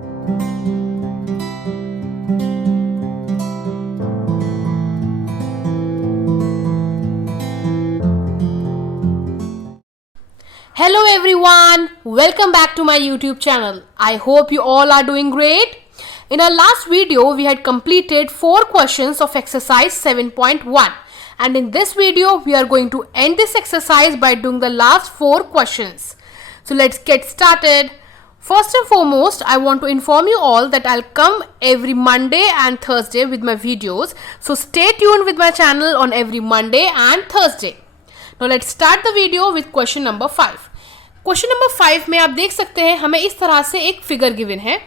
Hello everyone, welcome back to my YouTube channel. I hope you all are doing great. In our last video, we had completed 4 questions of exercise 7.1, and in this video, we are going to end this exercise by doing the last 4 questions. So let's get started. First and foremost, I want to inform you all that I'll come every Monday and Thursday with my videos. So stay tuned with my channel on every Monday and Thursday. Now let's start the video with question number 5. Question number 5 में आप देख सकते हैं हमें इस तरह से एक फिगर गिवन है.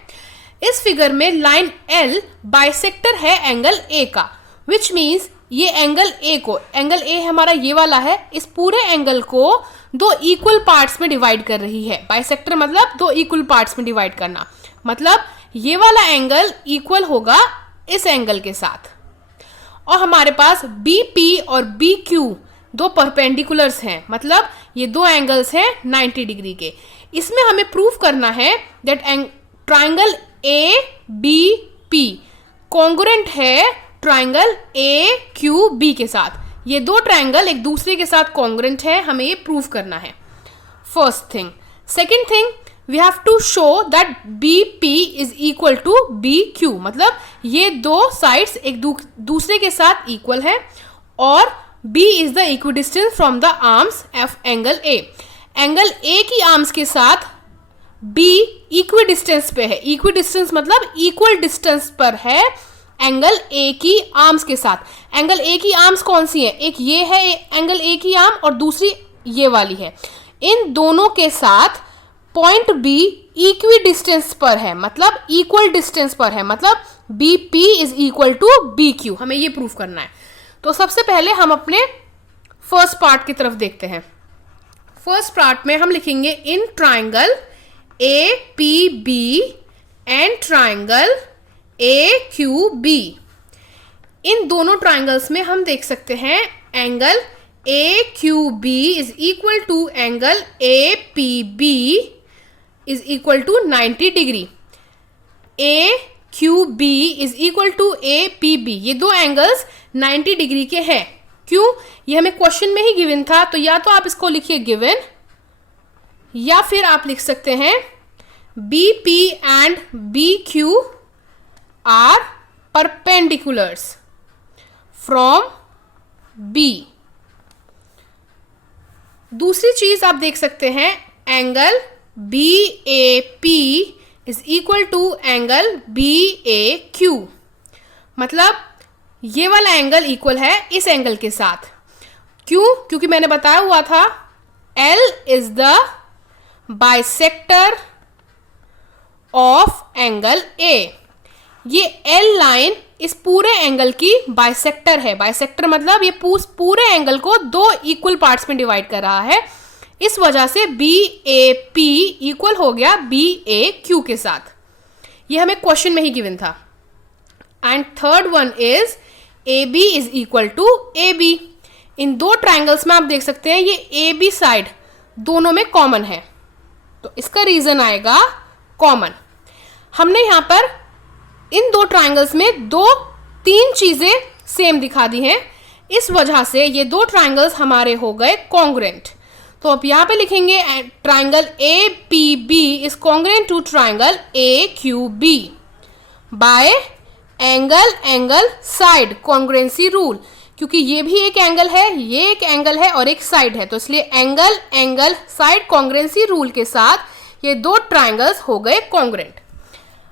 इस फिगर में लाइन L बाइसेक्टर है एंगल A का, विच मीन्स ये एंगल A को, एंगल A हमारा ये वाला है, इस पूरे एंगल को 2 इक्वल पार्ट्स में डिवाइड कर रही है. बाइसेक्टर मतलब 2 इक्वल पार्ट्स में डिवाइड करना, मतलब ये वाला एंगल इक्वल होगा इस एंगल के साथ. और हमारे पास BP और BQ 2 परपेंडिकुलर्स हैं, मतलब ये 2 एंगल्स हैं 90 डिग्री के. इसमें हमें प्रूफ करना है दैट ट्राइंगल ABP कॉन्ग्रुएंट है ट्राइंगल AQB के साथ. ये 2 ट्राइंगल एक दूसरे के साथ कॉन्ग्रुएंट है, हमें ये प्रूफ करना है. First thing. Second thing, we have to show that BP is equal to BQ, मतलब ये 2 साइड्स एक दूसरे के साथ इक्वल है और B is the equidistant from the arms of angle A. Angle A की आर्म्स के साथ B इक्विडिस्टेंस पे है. इक्विडिस्टेंस मतलब इक्वल डिस्टेंस पर है एंगल A की आर्म्स के साथ. एंगल A की आर्म्स कौन सी है? एक ये है एंगल A की आर्म और दूसरी ये वाली है. इन दोनों के साथ पॉइंट B इक्विडिस्टेंस पर है, मतलब इक्वल डिस्टेंस पर है, मतलब BP is equal to BQ. हमें ये प्रूफ करना है. तो सबसे पहले हम अपने फर्स्ट पार्ट की तरफ देखते हैं. फर्स्ट पार्ट में हम लिखेंगे in triangle APB and triangle AQB. इन दोनों ट्राइंगल्स में हम देख सकते हैं angle AQB is equal to angle APB is equal to 90 degree. AQB is equal to APB. ये 2 एंगल्स 90 डिग्री के हैं. क्यों? ये हमें क्वेश्चन में ही गिवन था, तो या तो आप इसको लिखिए गिवन या फिर आप लिख सकते हैं BP and BQ are perpendiculars from B. दूसरी चीज आप देख सकते हैं angle BAP is equal to angle BAQ, मतलब ये वाला एंगल इक्वल है इस एंगल के साथ. क्यों? क्योंकि मैंने बताया हुआ था L is the bisector of angle A. ये L लाइन इस पूरे एंगल की बाइसेक्टर है. बाइसेक्टर मतलब ये पूरे एंगल को 2 इक्वल पार्ट्स में डिवाइड कर रहा है. इस वजह से BAP इक्वल हो गया BAQ के साथ. ये हमें क्वेश्चन में ही गिवन था. And third one is AB is equal to AB. इन 2 ट्राइंगल्स में आप देख सकते हैं ये AB साइड दोनों में कॉमन है, तो इसका रीजन आएगा कॉमन. हमने यहाँ पर इन 2 ट्राइंगल्स में 3 चीजें सेम दिखा दी हैं, इस वजह से ये 2 ट्राइंगल्स हमारे हो गए कॉन्ग्रुएंट. तो आप यहाँ पे लिखेंगे triangle APB is congruent to triangle AQB by angle side congruency rule. क्योंकि ये भी एक एंगल है, ये एक एंगल है और एक साइड है, तो इसलिए एंगल साइड कॉन्ग्रुएंसी रूल के साथ ये 2 ट्राइंगल्स हो गए कॉन्ग्रुएंट.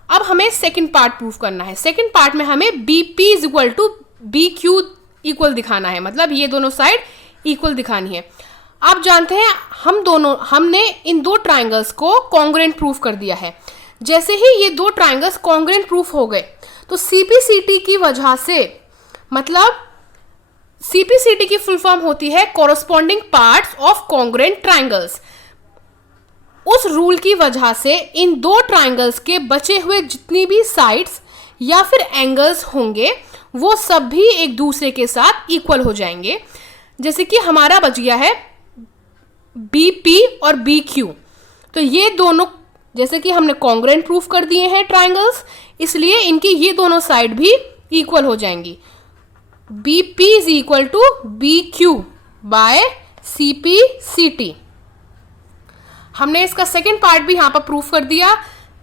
अब हमें सेकंड पार्ट प्रूफ करना है. सेकंड पार्ट में हमें BP is equal to BQ equal दिखाना है, मतलब ये दोनों साइड इक्वल दिखानी है. आप जानते हैं हमने इन 2 ट्राइंगल्स को कॉन्ग्रुएंट प्रूफ कर दिया है. जैसे ही ये 2 ट्राइंगल्स कॉन्ग्रुएंट प्रूफ हो गए तो CPCT की वजह से, मतलब CPCT की फुल फॉर्म होती है corresponding parts of congruent triangles. उस रूल की वजह से इन 2 ट्राइंगल्स के बचे हुए जितनी भी साइड्स या फिर एंगल्स होंगे वो सब भी एक दूसरे के साथ इक्वल हो जाएंगे. जैसे कि हमारा बच गया है BP और BQ, तो ये दोनों जैसे कि हमने कॉन्ग्रेंट प्रूफ कर दिए हैं ट्राइंगल्स, इसलिए इनकी ये दोनों साइड भी इक्वल हो जाएंगी। B P is equal to B Q by C P C T. हमने इसका सेकेंड पार्ट भी यहां पर प्रूफ कर दिया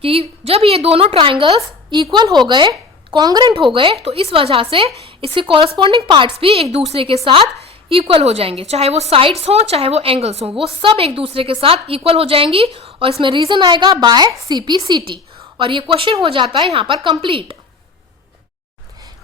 कि जब ये दोनों ट्राइंगल्स इक्वल हो गए, कॉन्ग्रेंट हो गए, तो इस वजह से इसके कॉरस्पॉन्डिंग पार्ट्स भी एक दूसरे के साथ इक्वल हो जाएंगे, चाहे वो साइड्स हो चाहे वो एंगल्स हो, वो सब एक दूसरे के साथ इक्वल हो जाएंगी। और इसमें रीजन आएगा by C P C T, और ये क्वेश्चन हो जाता है यहां पर complete.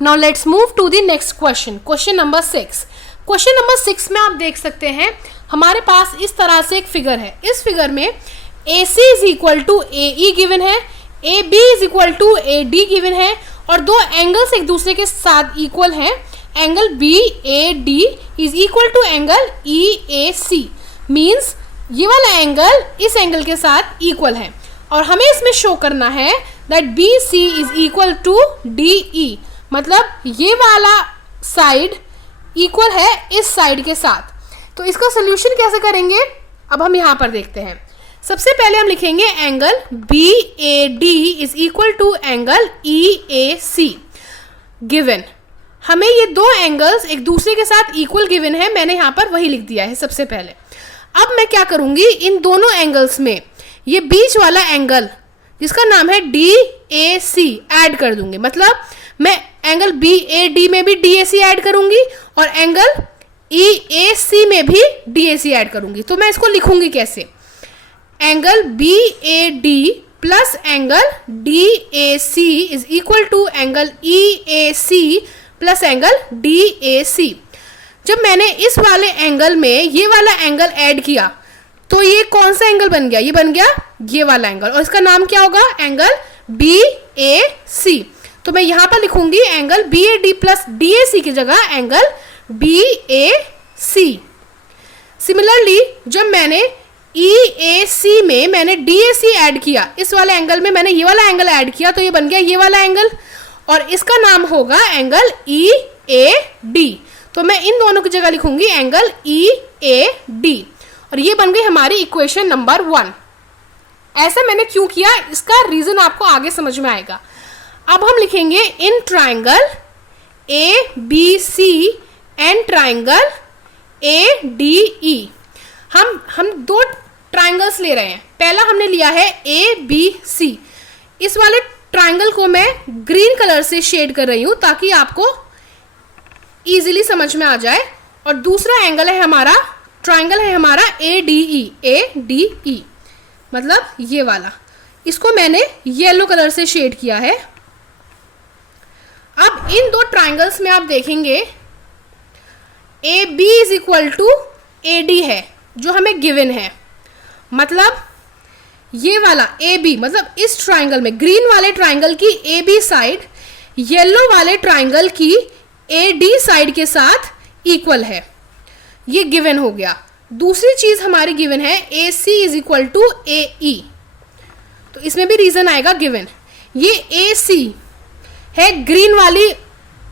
Now let's move to the next question, question number 6। Question number 6 में आप देख सकते हैं हमारे पास इस तरह से एक फिगर है। इस फिगर में A C is equal to A E given है, A B is equal to A D given है, और दो एंगल्स एक दूसरे के साथ इक्वल हैं। Angle B A D is equal to angle E A C, means ये वाला एंगल इस एंगल के साथ इक्वल है, और हमें इसमें शो करना है that B C is equal to D E, मतलब ये वाला साइड इक्वल है इस साइड के साथ। तो इसका सोल्यूशन कैसे करेंगे, अब हम यहां पर देखते हैं। सबसे पहले हम लिखेंगे angle B A D is equal to angle E A C given. हमें ये दो एंगल्स एक दूसरे के साथ इक्वल गिवन है, मैंने यहां पर वही लिख दिया है सबसे पहले। अब मैं क्या करूंगी, इन दोनों एंगल्स में ये बीच वाला एंगल जिसका नाम है डी ए सी ऐड कर दूंगी, मतलब मैं एंगल बी ए डी में भी डी ए सी ऐड करूंगी और एंगल ई ए सी में भी डी ए सी ऐड करूंगी। तो मैं इसको लिखूंगी कैसे, angle B A D plus angle D A C is equal to angle E A C plus angle D A C. जब मैंने इस वाले एंगल में ये वाला एंगल ऐड किया तो ये कौन सा एंगल बन गया, ये बन गया ये वाला एंगल, और इसका नाम क्या होगा, एंगल बी ए सी। तो मैं यहां पर लिखूंगी angle B A D plus D A C की जगह angle B A C. Similarly जब मैंने ई ए सी में मैंने डी ए सी ऐड किया, इस वाले एंगल में मैंने ये वाला एंगल ऐड किया, तो ये बन गया ये वाला एंगल, और इसका नाम होगा एंगल ई ए डी। तो मैं इन दोनों की जगह लिखूंगी एंगल ई ए डी, और ये बन गई हमारी इक्वेशन नंबर 1। ऐसा मैंने क्यों किया, इसका रीजन आपको आगे समझ में आएगा। अब हम लिखेंगे in triangle A B C and triangle A D E. हम दो ट्राइंगल्स ले रहे हैं, पहला हमने लिया है ए बी सी। इस वाले ट्राइंगल को मैं ग्रीन कलर से शेड कर रही हूं ताकि आपको इजीली समझ में आ जाए, और दूसरा एंगल है हमारा, ट्राइंगल है हमारा ए डी ई, मतलब ये वाला, इसको मैंने येलो कलर से शेड किया है। अब इन दो ट्राइंगल्स में आप देखेंगे A B is equal to A D है जो हमें गिवन है, मतलब ये वाला ए बी, मतलब इस ट्राइंगल में ग्रीन वाले ट्राइंगल की ए बी साइड येलो वाले ट्राइंगल की ए डी साइड के साथ इक्वल है, ये गिवन हो गया। दूसरी चीज हमारी गिवन है ए C is equal to A ई, तो इसमें भी रीजन आएगा गिवन। ये ए सी है ग्रीन वाली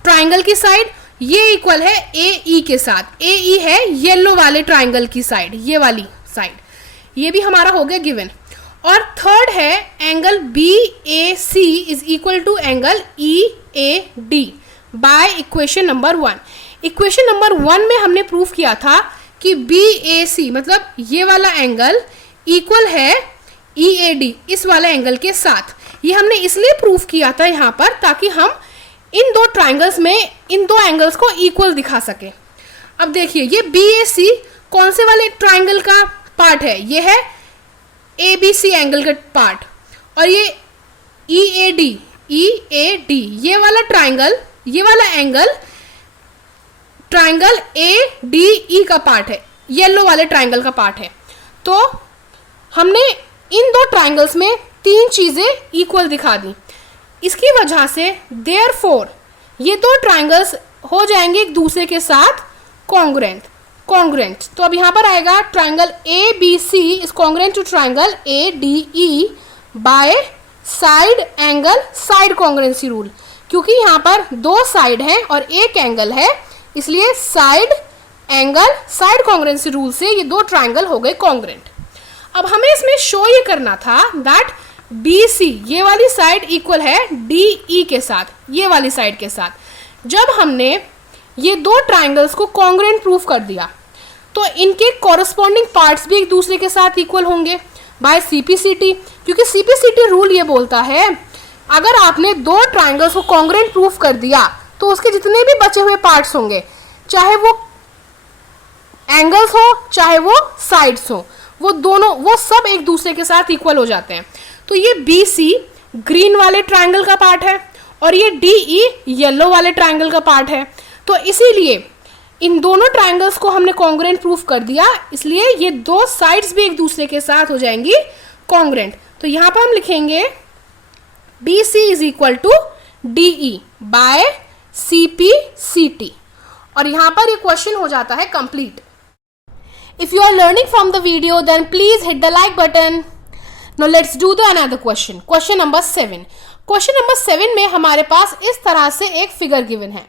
ट्राइंगल की साइड, ये इक्वल है ए ई के साथ, ए ई है येलो वाले ट्राइंगल की साइड, ये वाली साइड, ये भी हमारा हो गया गिवन। और थर्ड है angle B A C is equal to angle E A D by equation number 1। Equation number 1 में हमने प्रूफ किया था कि बी ए सी मतलब ये वाला एंगल इक्वल है ई ए डी इस वाले एंगल के साथ। ये हमने इसलिए प्रूफ किया था यहाँ पर ताकि हम इन दो ट्राइंगल्स में इन दो एंगल्स को इक्वल दिखा सके। अब देखिए ये बी ए सी कौन से वाले ट्राइंगल का पार्ट है, ये है ए बी सी एंगल का पार्ट, और ये ई ए डी ये वाला ट्राइंगल, ये वाला एंगल ट्राइंगल ए डी ई का पार्ट है, येलो वाले ट्राइंगल का पार्ट है। तो हमने इन दो ट्राइंगल्स में तीन चीजें इक्वल दिखा दी, इसकी वजह से देयरफॉर ये दो ट्राइंगल्स हो जाएंगे एक दूसरे के साथ कॉन्ग्रुएंट। तो अब यहाँ पर आएगा triangle A B C is congruent to triangle A D E by side angle side congruency rule, क्योंकि यहाँ पर दो साइड हैं और एक एंगल है, इसलिए side angle side congruency rule से ये दो ट्राइंगल हो गए कॉन्ग्रुएंट। अब हमें इसमें शो ये करना था दैट BC ये वाली साइड इक्वल है DE के साथ, ये वाली साइड के साथ। जब हमने ये दो ट्राइंगल्स को कॉन्ग्रुएंट प्रूफ कर दिया तो इनके कॉरस्पॉन्डिंग पार्ट्स भी एक दूसरे के साथ इक्वल होंगे बाय CP/CT, क्योंकि CP/CT रूल ये बोलता है अगर आपने दो ट्राइंगल्स को कॉन्ग्रुएंट प्रूफ कर दिया तो उसके जितने भी बचे हुए पार्ट्स होंगे, चाहे वो एंगल्स हो चाहे वो साइड्स हो, वो सब एक दूसरे के साथ इक्वल हो जाते हैं। तो ये BC ग्रीन वाले ट्राइंगल का पार्ट है और ये DE येलो वाले ट्राइंगल का पार्ट है। तो इसीलिए इन दोनों ट्राइंगल्स को हमने कॉन्ग्रुएंट प्रूफ कर दिया, इसलिए ये दो साइड्स भी एक दूसरे के साथ हो जाएंगी कॉन्ग्रुएंट। तो यहाँ पर हम लिखेंगे BC is equal to DE by CP/CT और यहाँ पर ये क्वेश्चन हो जाता है complete. If you are learning from the video, then please hit the like button. Now let's do the another question. Question number 7. Question number 7 में हमारे पास इस तरह से एक फिगर गिवन है।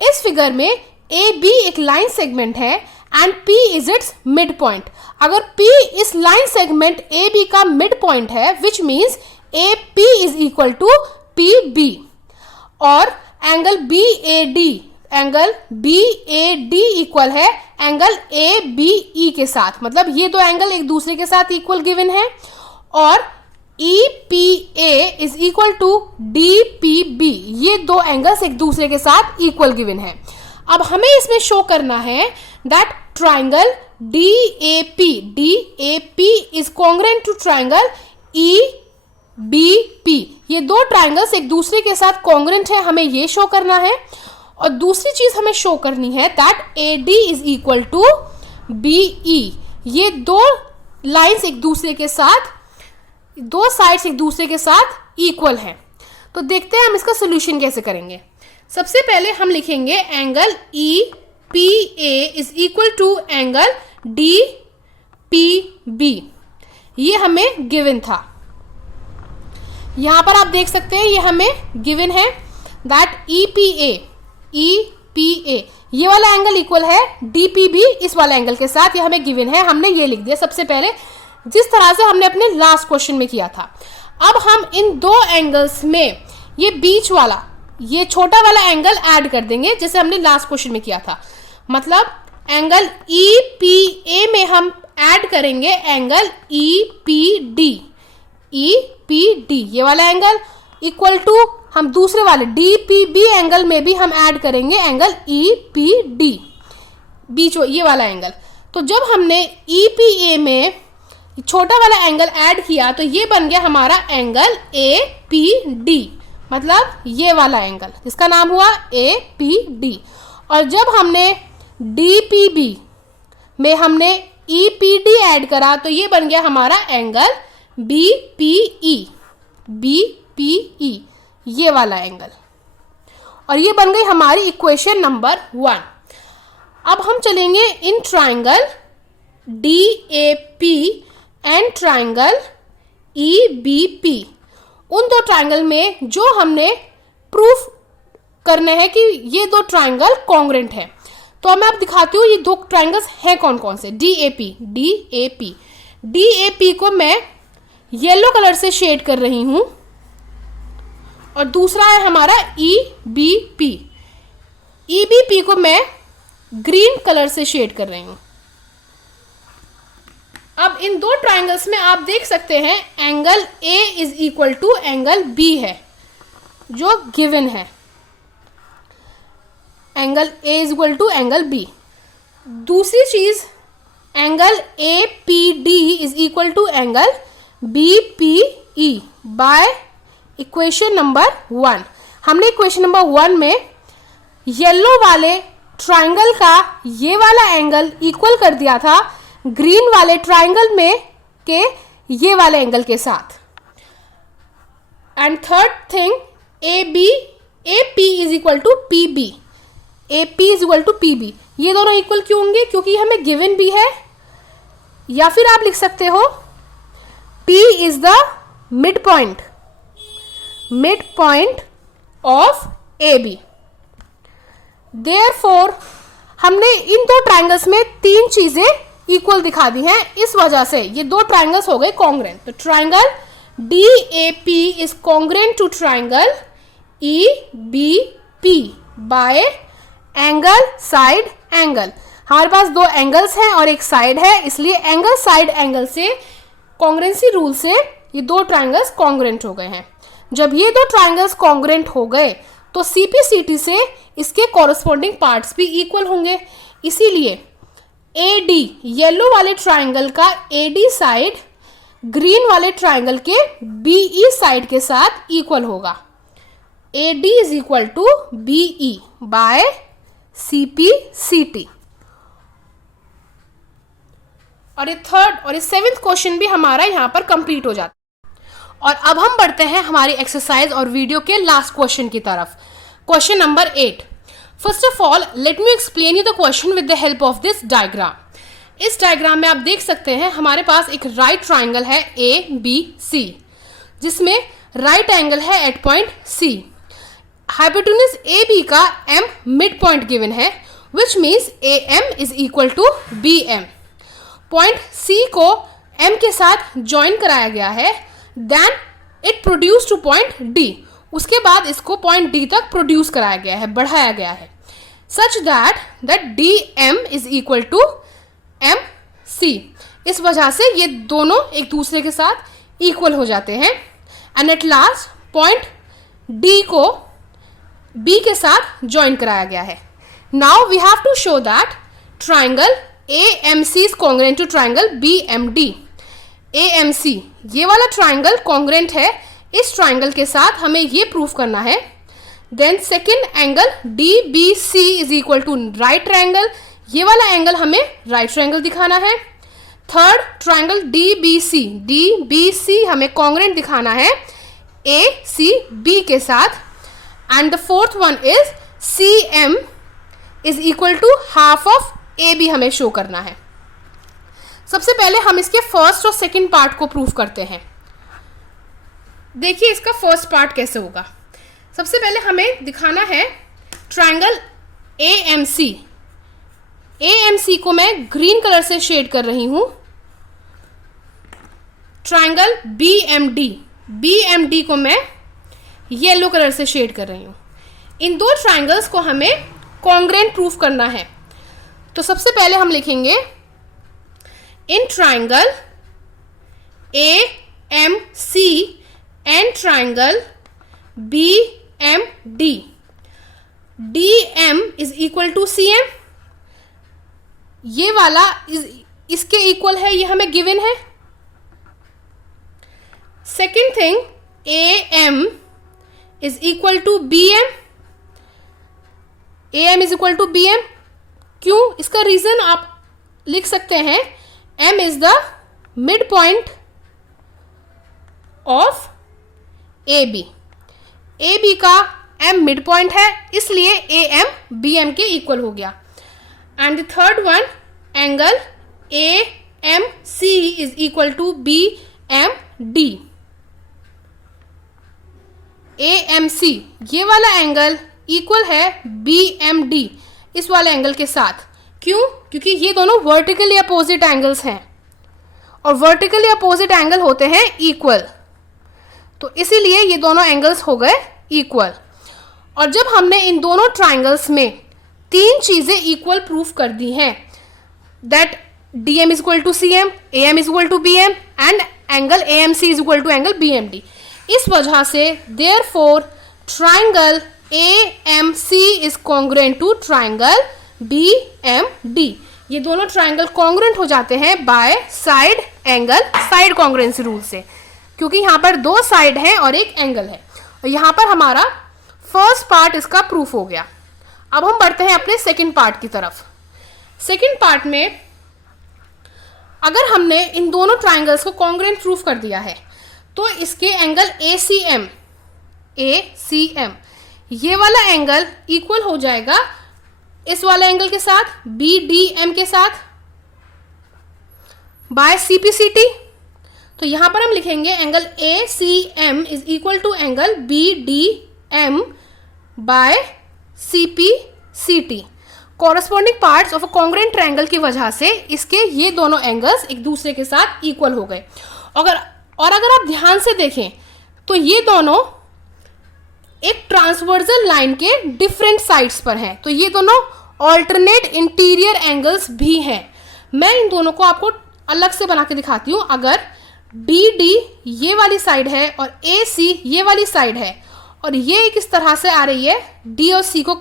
इस फिगर में AB एक लाइन सेगमेंट है and P is its mid point. अगर P इस लाइन सेगमेंट AB का मिड पॉइंट है, which means AP is equal to PB और एंगल BAD इक्वल है एंगल ABE के साथ, मतलब ये दो एंगल एक दूसरे के साथ इक्वल गिवन है और EPA is equal to DPB, ये दो एंगल्स एक दूसरे के साथ इक्वल गिवन है। अब हमें इसमें शो करना है that triangle DAP is congruent to triangle EBP, ये दो ट्राइंगल्स एक दूसरे के साथ कॉन्ग्रुएंट है, हमें ये शो करना है। और दूसरी चीज हमें शो करनी है that AD is equal to BE, ये दो लाइंस एक दूसरे के साथ, दो साइड्स एक दूसरे के साथ इक्वल हैं। तो देखते हैं हम इसका सोल्यूशन कैसे करेंगे। सबसे पहले हम लिखेंगे angle EPA is equal to angle DPB, ये हमें गिवन था। यहां पर आप देख सकते हैं ये हमें गिवन है दैट EPA ये वाला एंगल इक्वल है DPB इस वाला एंगल के साथ, ये हमें गिवन है, हमने ये लिख दिया सबसे पहले जिस तरह से हमने अपने लास्ट क्वेश्चन में किया था। अब हम इन दो एंगल्स में ये बीच वाला, ये छोटा वाला एंगल ऐड कर देंगे जैसे हमने लास्ट क्वेश्चन में किया था। मतलब एंगल EPA में हम ऐड करेंगे एंगल EPD, ये वाला एंगल इक्वल टू हम दूसरे वाले DPB एंगल में भी हम ऐड करेंगे एंगल EPD, बीच ये वाला एंगल। तो जब हमने EPA में छोटा वाला एंगल ऐड किया तो ये बन गया हमारा एंगल APD, मतलब ये वाला एंगल जिसका नाम हुआ APD। और जब हमने DPB में हमने EPD ऐड करा तो ये बन गया हमारा एंगल BPE, ये वाला एंगल, और ये बन गई हमारी इक्वेशन नंबर 1। अब हम चलेंगे in triangle DAP and triangle EBP, उन दो ट्राइंगल में जो हमने प्रूफ करना है कि ये दो ट्राइंगल कॉन्ग्रुएंट है। तो मैं आप दिखाती हूँ ये दो ट्राइंगल्स हैं कौन कौन से। DAP को मैं येलो कलर से शेड कर रही हूं और दूसरा है हमारा EBP को मैं ग्रीन कलर से शेड कर रही हूं। अब इन दो ट्राइंगल्स में आप देख सकते हैं angle A is equal to angle B है जो गिवन है, angle A is equal to angle B। दूसरी चीज angle APD is equal to angle BPE by equation number 1। हमने इक्वेशन नंबर 1 में येलो वाले ट्राइंगल का ये वाला एंगल इक्वल कर दिया था ग्रीन वाले ट्राइंगल में के ये वाले एंगल के साथ। And third thing AP is equal to PB, AP is equal to PB, ये दोनों इक्वल क्यों होंगे? क्योंकि हमें गिवन भी है। या फिर आप लिख सकते हो P is the mid point of AB। Therefore हमने इन दो ट्राइंगल्स में तीन चीजें इक्वल दिखा दी हैं, इस वजह से ये दो ट्राइंगल्स हो गए कॉन्ग्रेंट। तो triangle DAP is congruent to triangle EBP by angle side angle. हमारे पास दो एंगल्स हैं और एक साइड है, इसलिए एंगल साइड एंगल से कॉन्ग्रेंसी रूल से ये दो ट्राइंगल्स कॉन्ग्रेंट हो गए हैं। जब ये दो ट्राइंगल्स कॉन्ग्रेंट हो गए तो CPCT से इसके कॉरस्पॉन्डिंग पार्ट्स भी इक्वल होंगे, इसीलिए AD येलो वाले ट्राइंगल का AD साइड ग्रीन वाले ट्राइंगल के BE साइड के साथ इक्वल होगा। AD is equal to BE by CPCT। और ये थर्ड और ये 7th क्वेश्चन भी हमारा यहाँ पर कंप्लीट हो जाता है। और अब हम बढ़ते हैं हमारी एक्सरसाइज और वीडियो के लास्ट क्वेश्चन की तरफ। Question number 8। First of all let me explain you the question with the help of this diagram. इस डायग्राम में आप देख सकते हैं हमारे पास एक राइट ट्राइंगल है ABC, जिसमें राइट एंगल है at point C। Hypotenuse AB का M मिड पॉइंट गिवन है, which means AM is equal to BM। Point C को M के साथ ज्वाइन कराया गया है, then it produce two point D। उसके बाद इसको पॉइंट D तक प्रोड्यूस कराया गया है, बढ़ाया गया है, such that DM is equal to MC। इस वजह से ये दोनों एक दूसरे के साथ इक्वल हो जाते हैं and at last point D को B के साथ ज्वाइन कराया गया है। Now we have to show that triangle AMC is congruent to triangle BMD। AMC ये वाला ट्राइंगल कॉन्ग्रेंट है इस ट्राइंगल के साथ, हमें ये प्रूफ करना है। Then second angle DBC is equal to right triangle, ये वाला एंगल हमें राइट ट्राइंगल दिखाना है। थर्ड ट्राइंगल DBC हमें कॉन्ग्रेंट दिखाना है ACB के साथ। And the fourth one is CM is equal to half of AB हमें शो करना है। सबसे पहले हम इसके फर्स्ट और सेकंड पार्ट को प्रूफ करते हैं। देखिए इसका फर्स्ट पार्ट कैसे होगा। सबसे पहले हमें दिखाना है ट्राइंगल AMC को मैं ग्रीन कलर से शेड कर रही हूं। ट्राइंगल BMD को मैं येलो कलर से शेड कर रही हूं। इन दो ट्राइंगल्स को हमें कॉन्ग्रेंट प्रूफ करना है। तो सबसे पहले हम लिखेंगे in triangle AMC and triangle BMD DM is equal to CM। ये वाला इसके इक्वल है, ये हमें गिवन है। Second thing AM is equal to BM। AM is equal to BM क्यों? इसका रीजन आप लिख सकते हैं, M is the mid point of AB। AB का M मिड पॉइंट है, इसलिए AM BM के इक्वल हो गया। And the third one angle AMC is equal to BMD। AMC ये वाला एंगल इक्वल है BMD इस वाले एंगल के साथ। क्यों? क्योंकि ये दोनों वर्टिकली अपोजिट एंगल्स हैं और वर्टिकली अपोजिट एंगल होते हैं इक्वल, तो इसीलिए ये दोनों एंगल्स हो गए इक्वल। और जब हमने इन दोनों ट्राइंगल्स में तीन चीजें इक्वल प्रूफ कर दी हैं, that DM is equal to CM, AM is equal to BM and angle AMC is equal to angle BMD, इस वजह से therefore triangle AMC is congruent to triangle BMD। ये दोनों ट्राइंगल कॉन्ग्रेंट हो जाते हैं by side angle side congruency rule से, क्योंकि यहाँ पर दो साइड हैं और एक एंगल है। और यहाँ पर हमारा फर्स्ट पार्ट इसका प्रूफ हो गया। अब हम बढ़ते हैं अपने सेकंड पार्ट की तरफ। सेकंड पार्ट में अगर हमने इन दोनों ट्राइंगल्स को कॉन्ग्रेंट प्रूफ कर दिया है तो इसके एंगल ACM ये वाला एंगल इक्वल हो जाएगा इस वाले एंगल के साथ, BDM के साथ बाय CPCT। तो यहां पर हम लिखेंगे angle ACM is equal to angle BDM by CPCT। Corresponding parts of a congruent triangle की वजह से इसके ये दोनों एंगल्स एक दूसरे के साथ इक्वल हो गए। अगर आप ध्यान से देखें तो ये दोनों एक ट्रांसवर्सल लाइन के डिफरेंट साइड्स पर हैं, तो ये दोनों ऑल्टरनेट इंटीरियर एंगल्स भी हैं। मैं इन दोनों को आपको अलग से बना के दिखाती हूँ। अगर BD ये वाली साइड है और AC ये वाली साइड है और ये एक इस तरह से आ रही है D और C को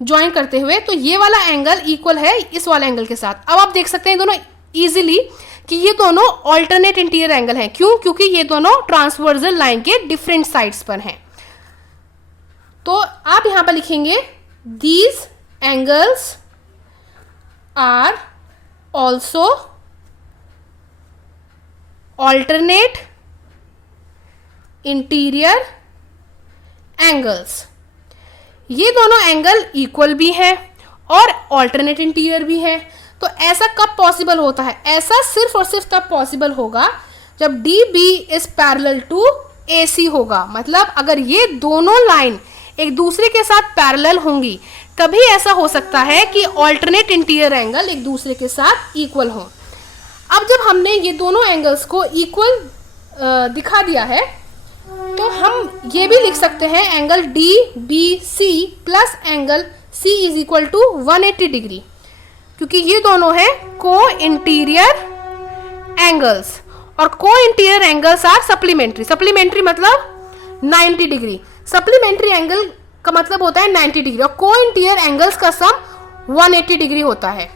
ज्वाइन करते हुए, तो ये वाला एंगल इक्वल है इस वाले एंगल के साथ। अब आप देख सकते हैं दोनों इजीली कि ये दोनों ऑल्टरनेट इंटीरियर एंगल हैं। क्यों? क्योंकि ये दोनों ट्रांसवर्सल लाइन के डिफरेंट साइड्स पर हैं। तो आप यहां पर लिखेंगे these angles are also alternate interior angles. ये दोनों एंगल इक्वल भी हैं और ऑल्टरनेट इंटीरियर भी है। तो ऐसा कब पॉसिबल होता है? ऐसा सिर्फ और सिर्फ तब पॉसिबल होगा जब DB is parallel to AC होगा। मतलब अगर ये दोनों लाइन एक दूसरे के साथ पैरेलल होंगी तभी ऐसा हो सकता है कि ऑल्टरनेट इंटीरियर एंगल एक दूसरे के साथ इक्वल हो। अब जब हमने ये दोनों एंगल्स को इक्वल दिखा दिया है तो हम ये भी लिख सकते हैं angle DBC plus angle C is equal to 180 degree, क्योंकि ये दोनों हैं को इंटीरियर एंगल्स और co interior angles are supplementary. Supplementary मतलब 90 डिग्री। सप्लीमेंट्री एंगल का मतलब होता है 90 डिग्री और को इंटीरियर एंगल्स का सम 180 डिग्री होता है।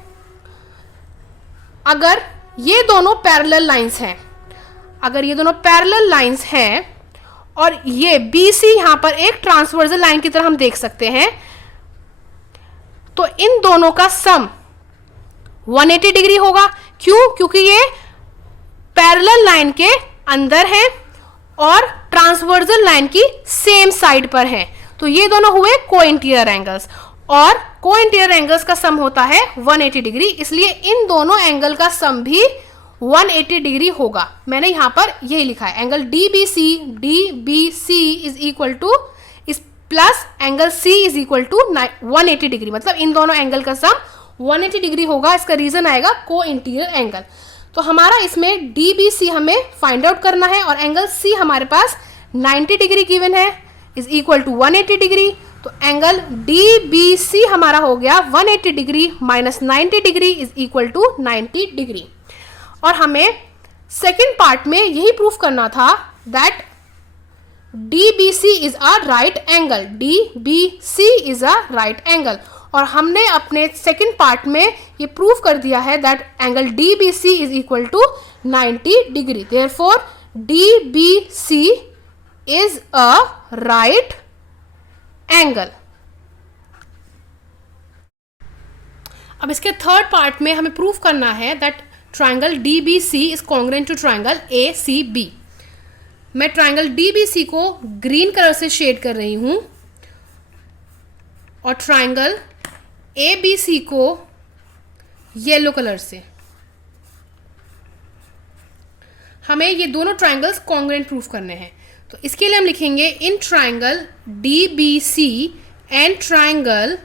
अगर ये दोनों पैरेलल लाइंस हैं, अगर ये दोनों पैरेलल लाइंस हैं और ये BC यहां पर एक ट्रांसवर्सल लाइन की तरह हम देख सकते हैं, तो इन दोनों का सम 180 डिग्री होगा। क्यों? क्योंकि ये पैरेलल लाइन के अंदर है और ट्रांसवर्सल लाइन की सेम साइड पर है। तो ये दोनों हुए को इंटीरियर एंगल्स और को इंटीरियर एंगल्स का सम होता है 180 डिग्री, इसलिए इन दोनों एंगल का सम भी 180 डिग्री होगा। मैंने यहां पर यही लिखा है angle DBC is equal to इस plus angle C is equal to 180 degree. मतलब इन दोनों एंगल का सम 180 डिग्री होगा। इसका रीजन आएगा को इंटीरियर एंगल। तो हमारा इसमें DBC हमें फाइंड आउट करना है और एंगल C हमारे पास 90 डिग्री गिवन है इज इक्वल टू 180 डिग्री। तो एंगल DBC हमारा हो गया 180 degree minus 90 degree is equal to 90 degree. और हमें सेकेंड पार्ट में यही प्रूफ करना था that DBC is a right angle. DBC is a right angle और हमने अपने सेकेंड पार्ट में ये प्रूफ कर दिया है that angle DBC is equal to 90 degree. Therefore DBC is a right angle. अब इसके थर्ड पार्ट में हमें प्रूफ करना है that triangle DBC is congruent to triangle ACB। मैं ट्राइंगल DBC को ग्रीन कलर से शेड कर रही हूं और ट्राइंगल ABC को येलो कलर से। हमें ये दोनों ट्राइंगल्स कॉन्ग्रुएंट प्रूफ करने हैं। तो इसके लिए हम लिखेंगे in triangle DBC and triangle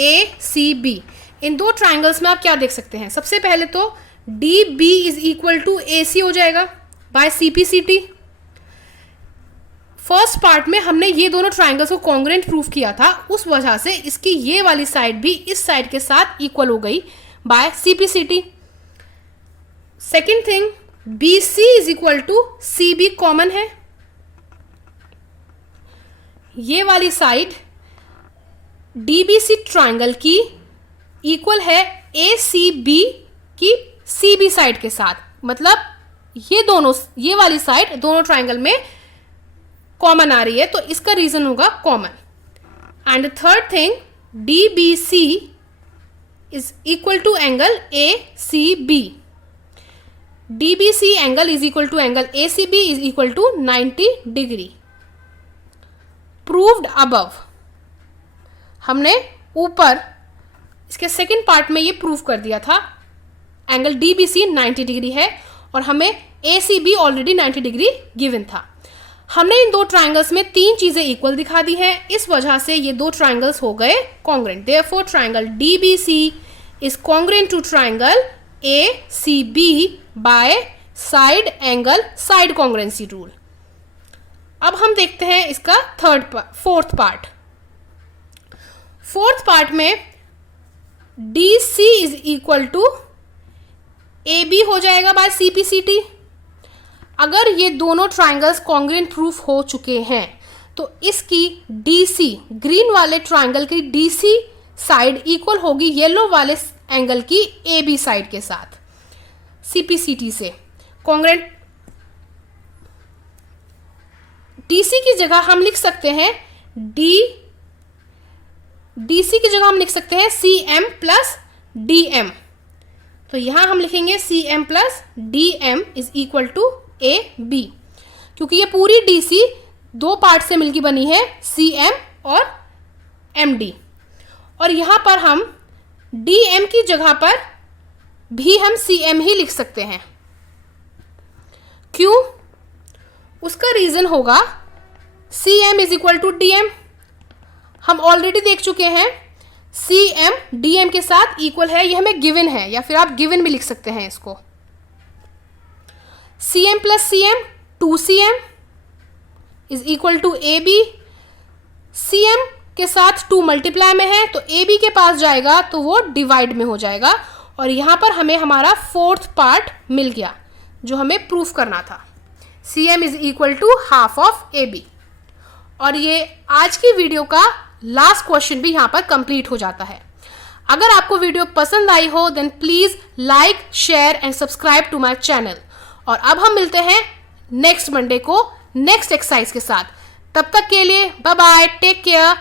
ACB। इन दो ट्राइंगल्स में आप क्या देख सकते हैं? सबसे पहले तो DB is equal to AC हो जाएगा बाय CPCT। फर्स्ट पार्ट में हमने ये दोनों ट्राइंगल्स को कॉन्ग्रुएंट प्रूफ किया था, उस वजह से इसकी ये वाली साइड भी इस साइड के साथ इक्वल हो गई by CPCT। Second thing, BC is equal to CB common है। ये वाली साइड DBC ट्राइंगल की इक्वल है ACB की CB साइड के साथ। मतलब ये वाली साइड दोनों ट्राइंगल में कॉमन आ रही है, तो इसका रीजन होगा common. And third thing, DBC is equal to angle ACB। DBC angle is equal to angle ACB is equal to 90 degree. Proved above. हमने ऊपर इसके सेकेंड पार्ट में ये प्रूव कर दिया था एंगल DBC 90 डिग्री है और हमें ACB ऑलरेडी 90 डिग्री गिवन था। हमने इन दो ट्राइंगल्स में तीन चीजें इक्वल दिखा दी हैं, इस वजह से ये दो ट्राइंगल्स हो गए congruent. Therefore triangle DBC is congruent to triangle ACB by side angle side congruency rule. अब हम देखते हैं इसका फोर्थ पार्ट। फोर्थ पार्ट में DC is equal to AB हो जाएगा बाय CPCT। अगर ये दोनों ट्राइंगल्स कॉन्ग्रेंट प्रूफ हो चुके हैं तो इसकी DC, ग्रीन वाले ट्राइंगल की DC साइड इक्वल होगी येलो वाले एंगल की AB साइड के साथ CPCT से। कॉन्ग्रेंट DC की जगह हम लिख सकते हैं DC की जगह हम लिख सकते हैं CM प्लस DM। तो यहां हम लिखेंगे CM plus DM is equal to AB, क्योंकि ये पूरी DC दो पार्ट से मिलकर बनी है, CM और MD। और यहां पर हम DM की जगह पर भी हम CM ही लिख सकते हैं। क्यों? उसका रीजन होगा CM is equal to DM। हम ऑलरेडी देख चुके हैं CM DM के साथ इक्वल है, यह हमें गिवन है, या फिर आप गिवन भी लिख सकते हैं इसको। CM प्लस CM 2CM is equal to AB। CM के साथ 2 मल्टीप्लाई में है तो AB के पास जाएगा तो वो डिवाइड में हो जाएगा, और यहां पर हमें हमारा फोर्थ पार्ट मिल गया जो हमें प्रूफ करना था। CM is equal to half of AB। और ये आज की वीडियो का लास्ट क्वेश्चन भी यहां पर कंप्लीट हो जाता है। अगर आपको वीडियो पसंद आई हो then please like, share and subscribe to my channel. और अब हम मिलते हैं नेक्स्ट मंडे को नेक्स्ट एक्सरसाइज के साथ। तब तक के लिए बाय बाय, टेक केयर।